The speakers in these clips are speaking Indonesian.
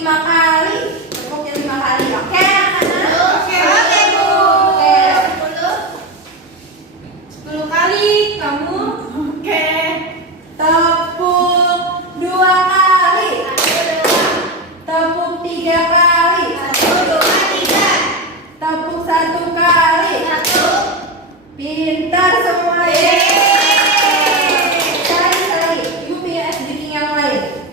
5 kali. Tepuknya 5 kali. Oke, anak-anak? Oke, Bu. Oke. 10 kali kamu. Oke. Tepuk 2 kali. Tepuk 3 kali. Tepuk 1 kali. Pintar semuanya. Sekali. Ibu punya SDK yang lain.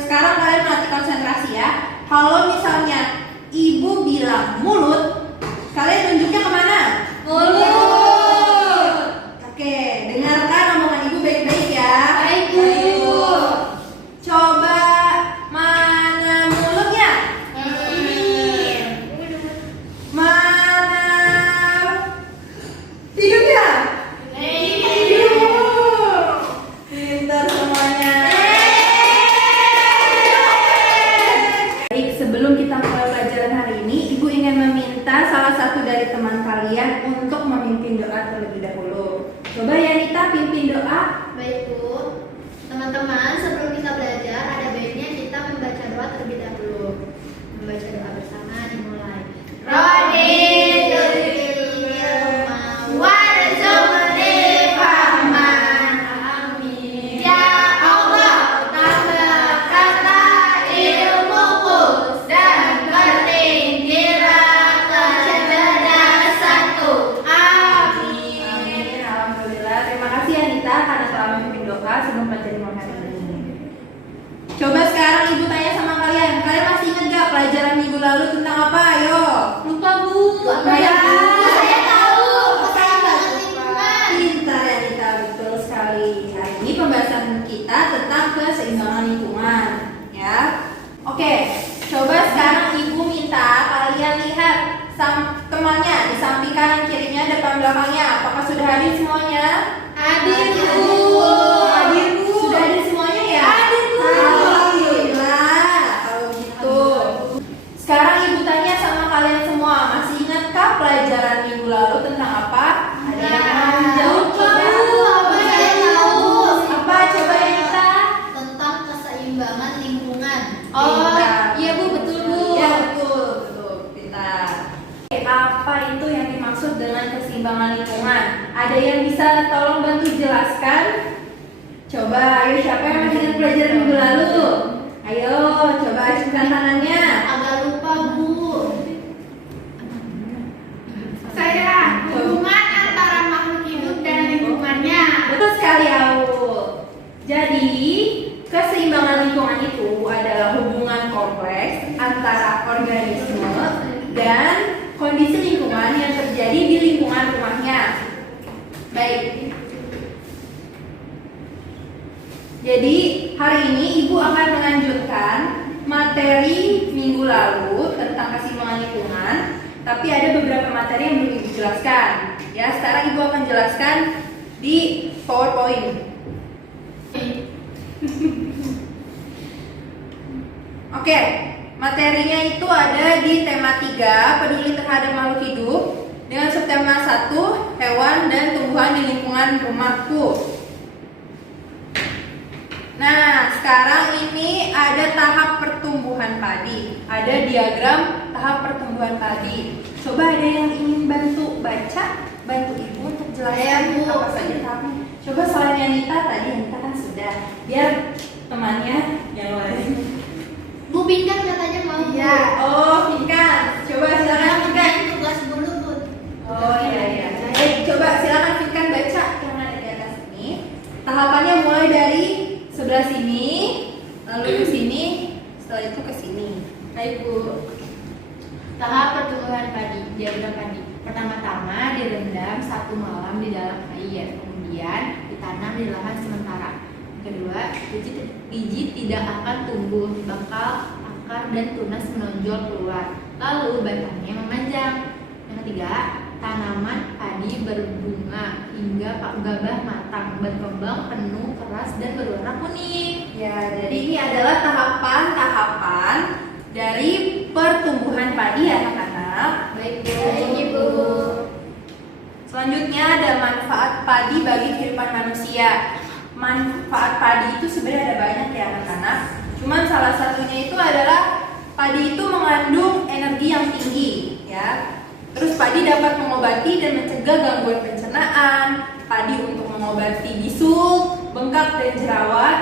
Sekarang kalian mati konsentrasi ya. Kalau misalnya ibu bilang mulut, kalian tunjuknya kemana? Mulut. Oke, dengarkan omongan ibu baik-baik ya. Baik, Bu. Coba mana mulutnya? Mana hidungnya? Pintar semuanya. Baik, sebelum kita mulai pelajaran hari ini, Ibu ingin meminta salah satu dari teman kalian untuk memimpin doa terlebih dahulu. Coba ya Nita, pimpin doa. Baik Bu, teman-teman sebelum kita belajar ada baiknya kita membaca doa terlebih dahulu. Membaca doa bersama dimulai. Raditu ilma warzuqni fahman. Amin. Ya Allah, tambahkanlah ilmuku dan bertinggilah kecerdasanku. Amin. Amin. Alhamdulillah. Terima kasih Anita karena telah memimpin doa sebelum pelajaran malam hari ini. Coba sekarang Ibu tanya sama kalian. Kalian masih ingat gak pelajaran minggu lalu tentang apa? Ayo. Lupa, Bu. Apa ya? Saya tahu. Keseimbangan lingkungan. Pintar ya Nita, betul sekali. Hari ini pembahasan kita tentang keseimbangan lingkungan, ya. Oke, coba sekarang Ibu minta kalian lihat temannya di samping kanan kirinya, depan belakangnya. Apakah sudah hadir semuanya? Hadir, Bu. Hadir Bu. Sudah hadir semuanya ya? Hadir, Bu. Alhamdulillah. Kalau gitu. Sekarang Ibu tanya sama kalian semua, masih ingatkah pelajaran minggu lalu tentang apa? Ada yang mau menjawab? Lupa, Coba. Bu. Saya tahu. Apa? Coba ya Nita. Tentang keseimbangan lingkungan. Oh, Pintar. iya Bu, betul Bu. Iya betul, pintar. Oke, apa itu yang dimaksud dengan keseimbangan lingkungan? Ada yang bisa tolong bantu jelaskan? Coba, ayo siapa yang masih ingat pelajaran minggu lalu? Ayo, coba acungkan tangannya. Agak lupa Bu. Saya hubungan antara makhluk hidup dan lingkungannya. Betul sekali, Aul. Jadi, keseimbangan lingkungan itu adalah hubungan kompleks antara organisme dan kondisi lingkungan yang terjadi di lingkungan rumahnya. Baik. Jadi, hari ini Ibu akan melanjutkan materi minggu lalu tentang keseimbangan lingkungan, tapi ada beberapa materi yang belum Ibu jelaskan. Ya, sekarang Ibu akan jelaskan di PowerPoint. Oke, materinya itu ada di tema 3, peduli terhadap makhluk hidup, dengan subtema 1, hewan dan tumbuhan di lingkungan rumahku. Nah, sekarang ini ada tahap pertumbuhan padi. Ada diagram tahap pertumbuhan padi. Coba ada yang ingin bantu baca, bantu Ibu untuk jelaskan Bu. apa saja tahapnya. Coba selain Anita, tadi Anita kan sudah. Biar temannya yang lain. Bu Pinkan katanya mau. Ya, oh Pinkan. Coba silakan Pinkan. Tugas dulu Bu. Oh iya. Baik, coba silakan Pinkan baca yang ada di atas ini. Tahapannya mulai dari sebelah sini, lalu ke sini, setelah itu ke sini. Baik Bu. Tahap pertumbuhan padi, diagram padi. Pertama-tama direndam 1 malam di dalam air, kemudian ditanam di lahan sementara. Kedua, biji tidak akan tumbuh, bakal, akar dan tunas menonjol keluar. Lalu batangnya memanjang. Yang ketiga, tanaman padi berbunga hingga gabah matang, berkembang penuh, keras dan berwarna kuning. Ya, jadi ini adalah tahapan-tahapan dari pertumbuhan padi ya anak-anak. Baik Bu. Selanjutnya ada manfaat padi bagi kehidupan manusia. Manfaat padi itu sebenarnya ada banyak ya anak-anak. Cuman salah satunya itu adalah Padi itu mengandung energi yang tinggi, ya. Terus padi dapat mengobati dan mencegah gangguan pencernaan. Padi untuk mengobati bisul, bengkak dan jerawat.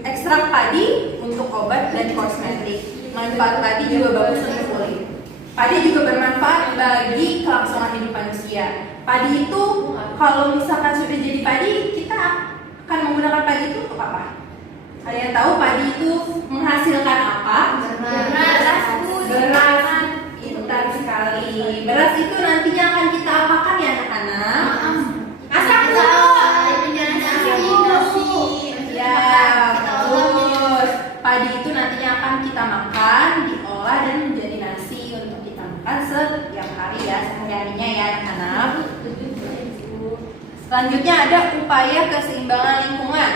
Ekstrak padi untuk obat dan kosmetik. Manfaat padi juga bagus untuk kulit. Padi juga bermanfaat bagi kelangsungan hidup manusia. Padi itu kalau misalkan sudah jadi padi, kita akan menggunakan padi itu untuk apa? Ada yang tahu padi itu menghasilkan apa? Beras. Beras. Pintar sekali. Beras itu nantinya akan kita apakan ya anak-anak? Masak Kita Bu. nasi. Ya, bagus. Padi itu nantinya akan kita makan, diolah dan menjadi nasi untuk kita makan setiap hari ya, sehari-harinya ya anak-anak. Selanjutnya ada upaya keseimbangan lingkungan.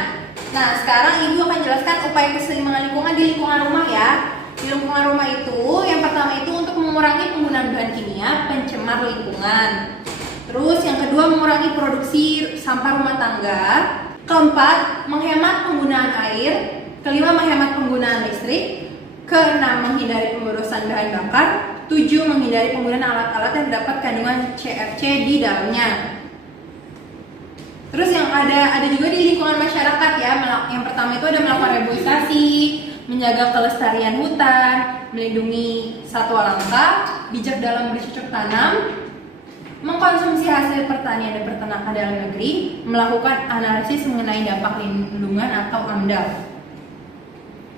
Nah, sekarang Ibu akan jelaskan upaya keseimbangan lingkungan di lingkungan rumah ya. Di lingkungan rumah itu, yang pertama itu untuk mengurangi penggunaan bahan kimia pencemar lingkungan. Terus yang kedua mengurangi produksi sampah rumah tangga. Keempat, menghemat penggunaan air. Kelima, menghemat penggunaan listrik. Keenam, menghindari pemborosan bahan bakar. 7, menghindari penggunaan alat-alat yang terdapat kandungan CFC di dalamnya. Terus yang ada juga di lingkungan masyarakat ya. Yang pertama itu ada melakukan reboisasi, menjaga kelestarian hutan, melindungi satwa langka, bijak dalam bercocok tanam, mengkonsumsi hasil pertanian dan peternakan dalam negeri, melakukan analisis mengenai dampak lindungan atau AMDAL.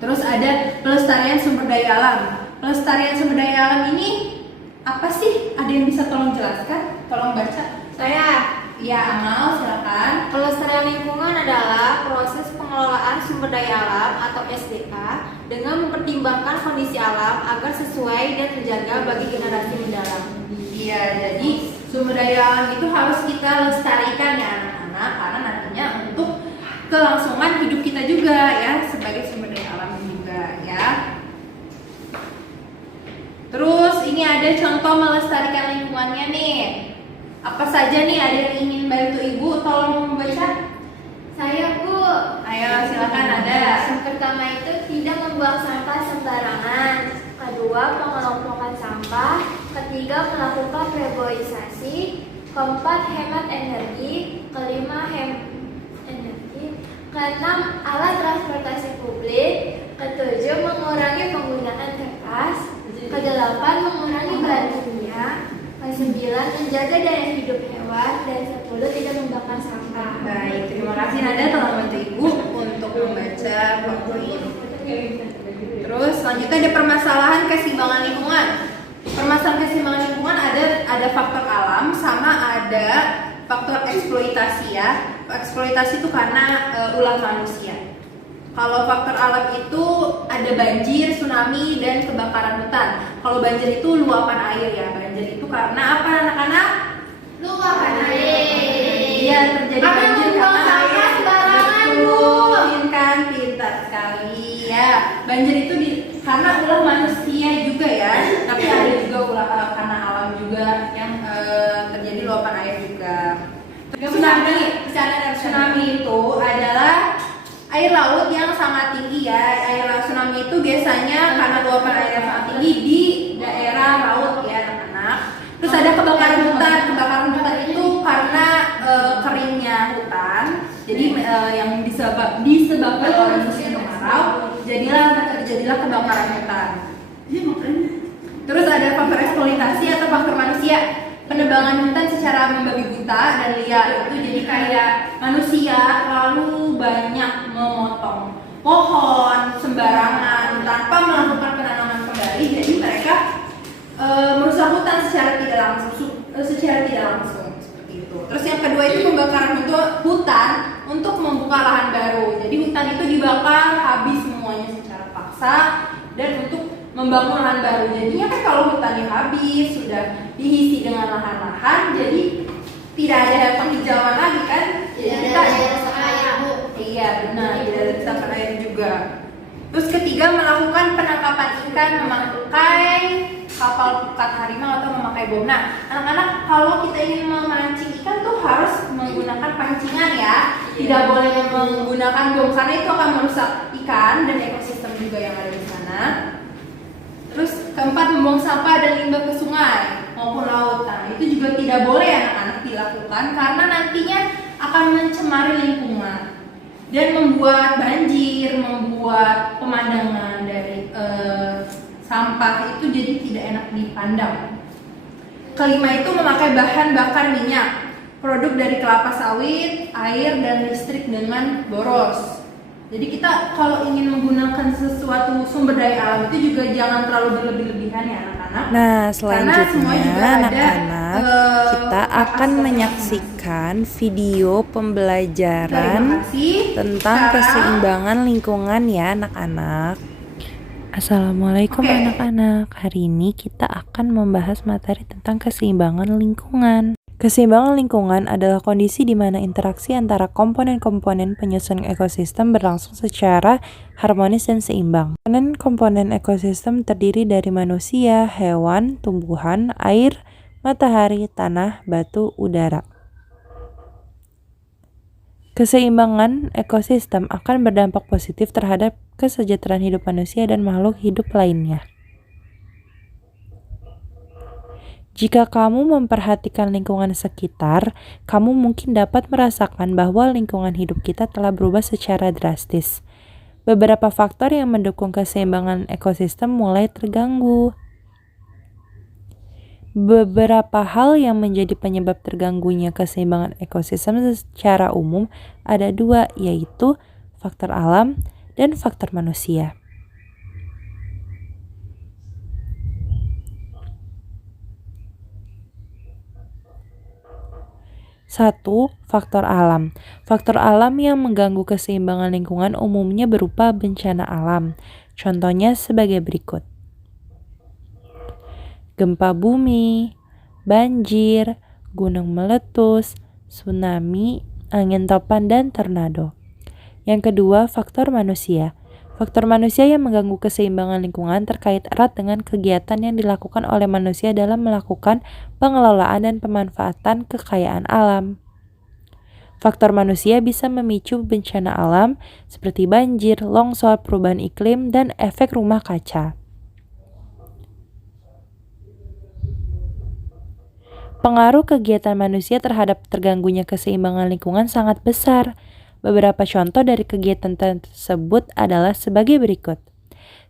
Terus ada pelestarian sumber daya alam. Pelestarian sumber daya alam ini apa sih? Ada yang bisa tolong jelaskan? Tolong baca. Saya. Ya, Amal, silakan. Pelestarian lingkungan adalah proses pengelolaan sumber daya alam atau SDK dengan mempertimbangkan kondisi alam agar sesuai dan terjaga bagi generasi mendatang. Iya, jadi sumber daya alam itu harus kita lestarikan ya anak-anak, karena nantinya untuk kelangsungan hidup kita juga ya sebagai sumber daya alam juga ya. Terus ini ada contoh melestarikan lingkungannya nih. Apa saja nih, ada yang ingin bantu Ibu tolong membaca? Saya Bu. Ayo silakan ada. Yang pertama itu tidak membuang sampah sembarangan. Kedua, pengelompokan sampah. Ketiga, melakukan reboisasi. Keempat, hemat energi. Kelima, energi. Keenam, alat transportasi publik. Ketujuh, mengurangi penggunaan kertas. Kedelapan, mengurangi bahan kimia. Kesembilan, menjaga daya hidup hewan. Dan 10, tidak membakar sampah. Baik, terima kasih Nada telah membantu Ibu untuk membaca buku ini. Terus selanjutnya ada permasalahan keseimbangan lingkungan. Permasalahan keseimbangan lingkungan ada faktor alam sama ada faktor eksploitasi ya. Eksploitasi itu karena ulah manusia. Kalau faktor alam itu ada banjir, tsunami, dan kebakaran hutan. Kalau banjir itu luapan air ya. Banjir itu karena apa anak-anak? Luapan air. Iya, terjadi banjir karena air. Betul, kan pintar sekali ya. Banjir itu karena ulah manusia juga ya. Tapi ada juga ulah karena alam juga yang terjadi luapan air juga. Tsunami itu adalah air laut yang sangat tinggi ya. Air laut tsunami itu biasanya karena luapan air yang sangat tinggi di daerah laut ya anak-anak. Terus ada kebakaran hutan. Kebakaran hutan itu karena keringnya hutan. Jadi yang disebabkan oleh musim kemarau, terjadilah kebakaran hutan. Terus ada faktor eksploitasi atau faktor manusia. Penebangan hutan secara membabi buta dan liar itu jadi kayak manusia lalu banyak memotong pohon sembarangan tanpa melakukan penanaman kembali, jadi mereka merusak hutan secara tidak langsung seperti itu. Terus yang kedua itu pembakaran hutan untuk membuka lahan baru. Jadi hutan itu dibakar habis semuanya secara paksa dan untuk membangun lahan baru. Jadinya kan kalau hutannya habis, sudah diisi dengan lahan-lahan, jadi tidak ada penghijauan lagi kan? Jadi kita iya benar, tidak ada resapan air juga. Terus ketiga, melakukan penangkapan ikan memakai kapal pukat harimau atau memakai bom. Nah, anak-anak kalau kita ingin memancing ikan tuh harus menggunakan pancingan ya. Tidak boleh menggunakan bom karena itu akan merusak ikan dan ekosistem juga yang ada di sana. Keempat, membuang sampah dan limbah ke sungai maupun lautan. Itu juga tidak boleh anak-anak dilakukan karena nantinya akan mencemari lingkungan dan membuat banjir, membuat pemandangan dari sampah itu jadi tidak enak dipandang. Kelima itu memakai bahan bakar minyak, produk dari kelapa sawit, air, dan listrik dengan boros. Jadi kita kalau ingin menggunakan sesuatu sumber daya alam itu juga jangan terlalu berlebih-lebihan ya anak-anak. Nah, selanjutnya anak-anak kita akan kapasitas menyaksikan video pembelajaran Terima kasih. tentang Sekarang- keseimbangan lingkungan ya anak-anak. Assalamualaikum Oke. anak-anak. Hari ini kita akan membahas materi tentang keseimbangan lingkungan. Keseimbangan lingkungan adalah kondisi di mana interaksi antara komponen-komponen penyusun ekosistem berlangsung secara harmonis dan seimbang. Komponen ekosistem terdiri dari manusia, hewan, tumbuhan, air, matahari, tanah, batu, udara. Keseimbangan ekosistem akan berdampak positif terhadap kesejahteraan hidup manusia dan makhluk hidup lainnya. Jika kamu memperhatikan lingkungan sekitar, kamu mungkin dapat merasakan bahwa lingkungan hidup kita telah berubah secara drastis. Beberapa faktor yang mendukung keseimbangan ekosistem mulai terganggu. Beberapa hal yang menjadi penyebab terganggunya keseimbangan ekosistem secara umum ada dua, yaitu faktor alam dan faktor manusia. Satu, faktor alam. Faktor alam yang mengganggu keseimbangan lingkungan umumnya berupa bencana alam. Contohnya sebagai berikut. Gempa bumi, banjir, gunung meletus, tsunami, angin topan, dan tornado. Yang kedua, faktor manusia. Faktor manusia yang mengganggu keseimbangan lingkungan terkait erat dengan kegiatan yang dilakukan oleh manusia dalam melakukan pengelolaan dan pemanfaatan kekayaan alam. Faktor manusia bisa memicu bencana alam seperti banjir, longsor, perubahan iklim, dan efek rumah kaca. Pengaruh kegiatan manusia terhadap terganggunya keseimbangan lingkungan sangat besar. Beberapa contoh dari kegiatan tersebut adalah sebagai berikut.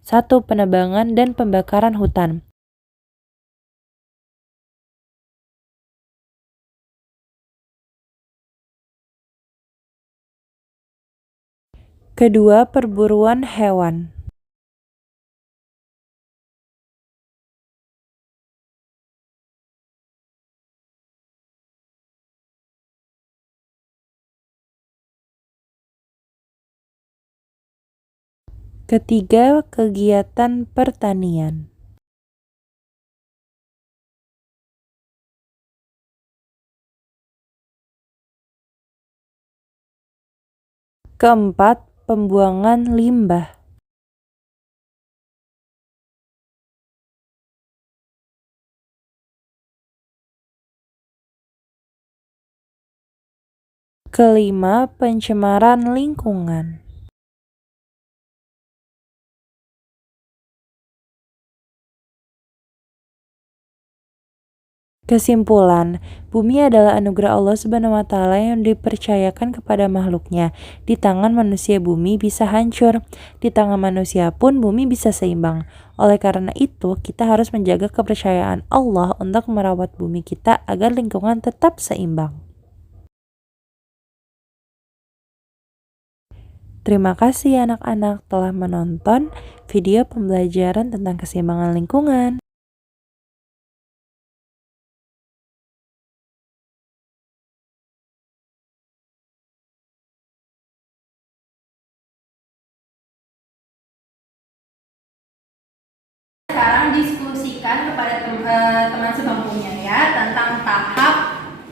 1. Penebangan dan pembakaran hutan. Kedua, perburuan hewan. Ketiga, kegiatan pertanian. Keempat, pembuangan limbah. Kelima, pencemaran lingkungan. Kesimpulan, bumi adalah anugerah Allah Subhanahu wa Ta'ala yang dipercayakan kepada makhluknya. Di tangan manusia bumi bisa hancur, di tangan manusia pun bumi bisa seimbang. Oleh karena itu, kita harus menjaga kepercayaan Allah untuk merawat bumi kita agar lingkungan tetap seimbang. Terima kasih anak-anak telah menonton video pembelajaran tentang keseimbangan lingkungan. Sekarang diskusikan kepada teman sebangkunya ya tentang tahap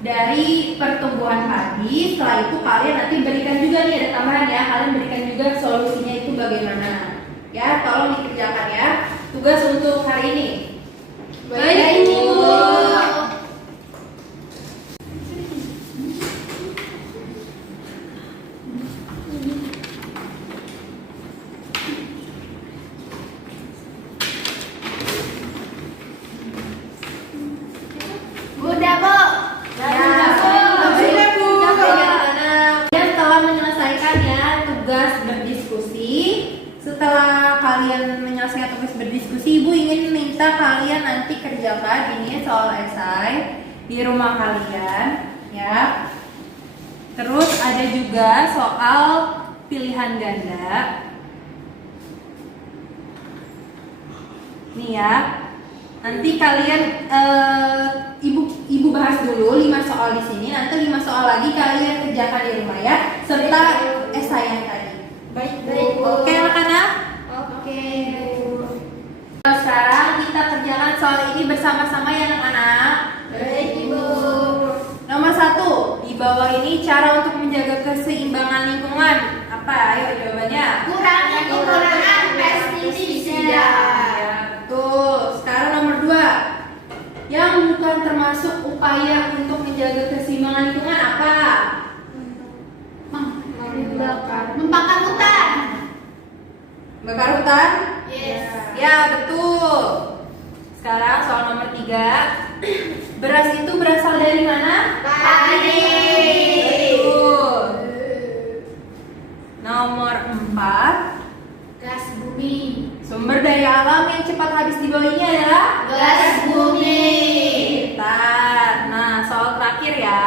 dari pertumbuhan padi. Setelah itu kalian nanti berikan juga nih ada tambahan ya, kalian berikan juga solusinya itu bagaimana ya, tolong dikerjakan ya tugas untuk hari ini. Baik, Ibu. kalian menyelesaikan tugas berdiskusi, Ibu ingin minta kalian nanti kerjakan ini soal esai di rumah kalian, ya. Terus ada juga soal pilihan ganda. Nih ya. Nanti kalian ibu bahas dulu 5 soal di sini, nanti 5 soal lagi kalian kerjakan di rumah ya, serta esai yang tadi. Baik, Oke anak-anak? Oke. Sekarang kita kerjakan soal ini bersama-sama ya anak-anak. Baik, Ibu. Nomor 1, di bawah ini cara untuk menjaga keseimbangan lingkungan. Apa? Ayo jawabannya. Kurangi penggunaan pestisida. Ya, betul. Sekarang nomor 2, yang bukan termasuk upaya untuk menjaga keseimbangan lingkungan apa? Membakar hutan. Bakar hutan? Yes. Ya, betul. Sekarang soal nomor 3, beras itu berasal dari mana? Padi. Betul. Nomor 4, Gas bumi. sumber daya alam yang cepat habis di bawah ini adalah Gas bumi. Bentar. Nah, soal terakhir ya.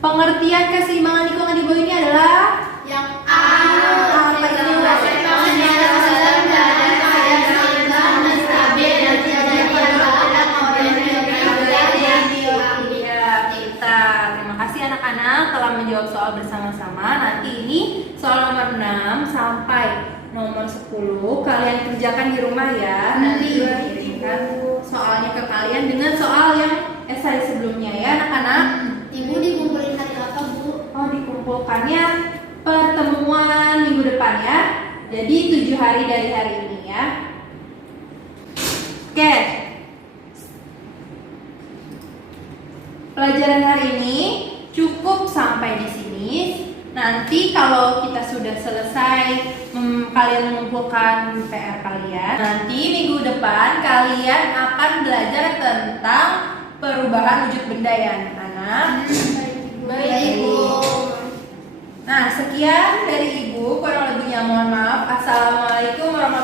Pengertian keseimbangan lingkungan di bawah ini adalah Yang apa itu? Iya, kita. Terima kasih anak-anak telah menjawab soal bersama-sama. Nanti ini soal nomor 6 sampai nomor 10 kalian kerjakan di rumah ya. Nanti Ibu kirimkan soalnya ke kalian dengan soal yang esai sebelumnya ya anak-anak. Ibu dikumpulin hari apa, Bu? Oh, dikumpulkannya pertemuan minggu depan ya. Jadi 7 hari dari hari ini ya. Oke. Pelajaran hari ini cukup sampai di sini. Nanti kalau kita sudah selesai kalian mengumpulkan PR kalian, nanti minggu depan kalian akan belajar tentang perubahan wujud benda ya anak-anak. Baik, Ibu. Nah, sekian dari Ibu, kurang lebihnya mohon maaf. Assalamualaikum warahmatullahi